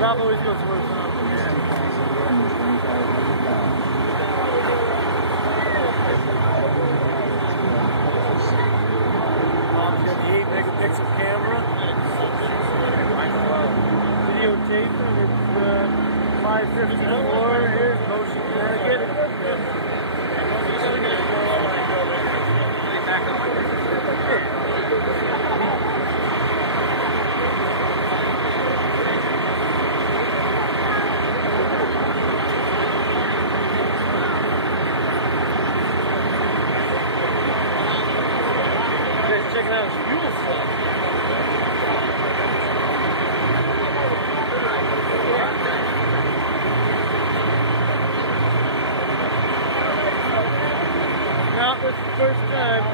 Rob always goes first. Mom's got the 8-megapixel camera. Videotape, and it's 554. Here's Motion, Connecticut. Checking out his fuel stuff. Now, this is the first time.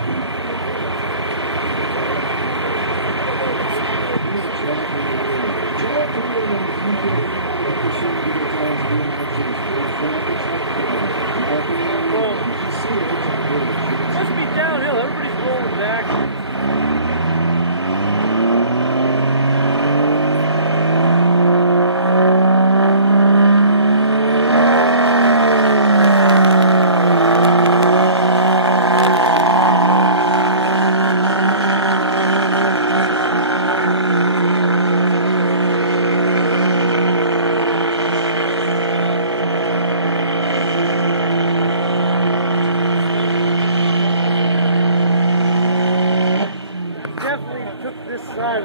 Must be downhill. Everybody's rolling back. Definitely took this side.